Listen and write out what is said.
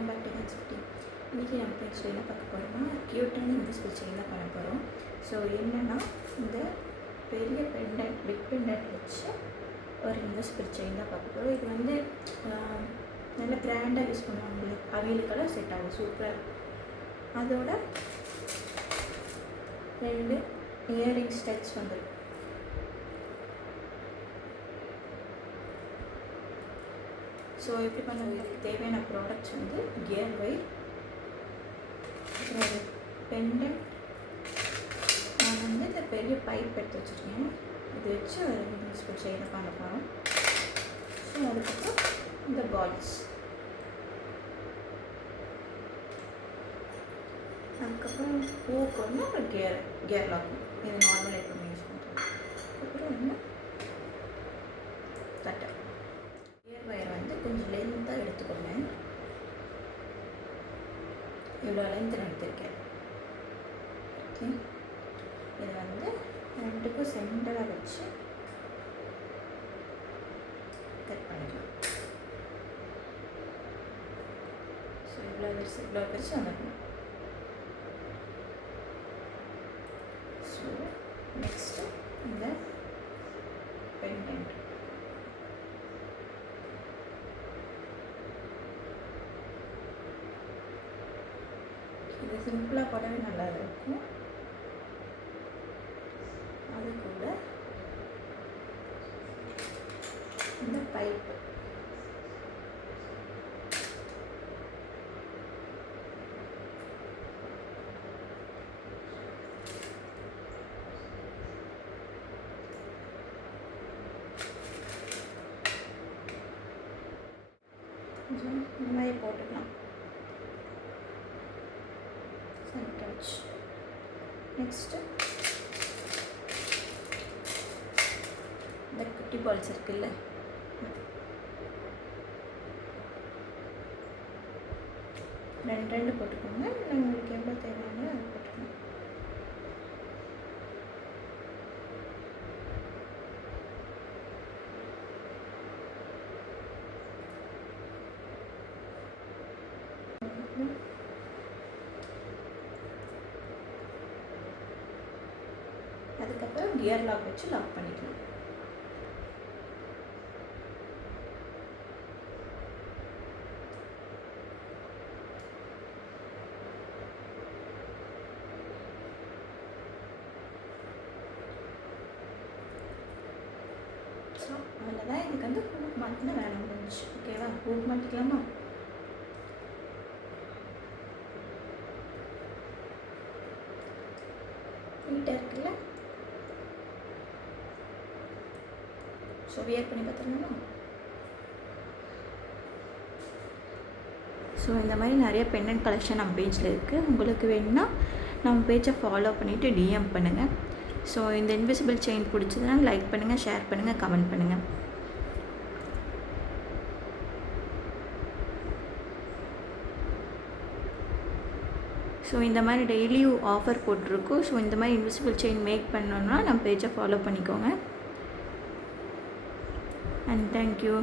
Welcome back to HD. இன்றைக்கி நம்ம actually என்ன பார்க்க போகிறோம்னா க்யூட்டான இன்விசிபிள் செயின் தான் பண்ண போகிறோம். ஸோ என்னென்னா இந்த பெரிய பெண்டன்ட் பிக் பெண்டன்ட் வச்சு ஒரு இன்விசிபிள் செயின் தான் பார்க்க போகிறோம். இது வந்து நல்லா கிராண்டாக யூஸ் பண்ணுவாங்க, அவைகளுக்கெல்லாம் செட் ஆகும் சூப்பராக. அதோட 2 இயரிங் ஸ்டெட்ஸ் வந்துருக்கு. ஸோ எப்படி பண்ணுறது, இதுக்கு தேவையான ப்ராடக்ட்ஸ் வந்து கியர் ஒயர், அப்புறம் பெண்டன்ட். நான் வந்து இந்த பெரிய பைப் எடுத்து வச்சுருக்கேன், இது வச்சு ஒரு இன்விசிபிள் செயினை பண்ண போகிறோம். ஸோ அதுக்கப்புறம் இந்த பால்ஸ், அதுக்கப்புறம் பூக்கு வந்து ஒரு கியர் லாக், இது நார்மலாக எப்பவுமே யூஸ் பண்ணுறோம். அப்புறம் வந்து தட்டை. கியர் ஒயர் வந்து கொஞ்சம் லென்த்தாக எடுத்துக்கோங்க. இவ்வளோ லென்த் எடுத்திருக்கேன். ஓகே, இது வந்து 2க்கும் சென்டராக வச்சு கட் பண்ணிக்கலாம். ஸோ இவ்வளோ பெருசு வந்துடணும். ஸோ நெக்ஸ்ட்டு இந்த பெண்டன்ட். இது சிம்பிளாக போடவே நல்லா இருக்கும். அது கூட இந்த பைப்பு, கொஞ்சம் இந்த மாதிரி போட்டுக்கலாம். சென்டர்ஸ். நெக்ஸ்ட்டு இந்த குட்டி பால்ஸ் இருக்குல்ல, ரெண்டு போட்டுக்கோங்க. உங்களுக்கு எவ்வளோ தேவையானோ அதை போட்டுக்கோங்க. அதுக்கப்புறம் கியர் லாக் வச்சு லாக் பண்ணிக்கலாம். ஸோ அவ்வளோதான். இதுக்கு வந்து ஹூக் மாட்டினா வேலை முடிஞ்சிச்சு. ஓகேவா, ஹூக் மாட்டிக்கலாமா? நீட்டாக இருக்குல்ல? ஸோ வியர் பண்ணி பார்த்துருந்தோமா? ஸோ இந்த மாதிரி நிறைய பெண்டன்ட் கலெக்ஷன் நம்ம பேஜில் இருக்குது. உங்களுக்கு வேணும்னா நம்ம பேஜை ஃபாலோ பண்ணிவிட்டு டிஎம் பண்ணுங்கள். ஸோ இந்த இன்விசிபிள் செயின் பிடிச்சதுன்னா லைக் பண்ணுங்கள், ஷேர் பண்ணுங்கள், கமெண்ட் பண்ணுங்கள். ஸோ இந்த மாதிரி டெய்லியும் ஆஃபர் போட்டிருக்கோம். ஸோ இந்த மாதிரி இன்விசிபிள் செயின் மேக் பண்ணோன்னா நம்ம பேஜை ஃபாலோ பண்ணிக்கோங்க. And thank you.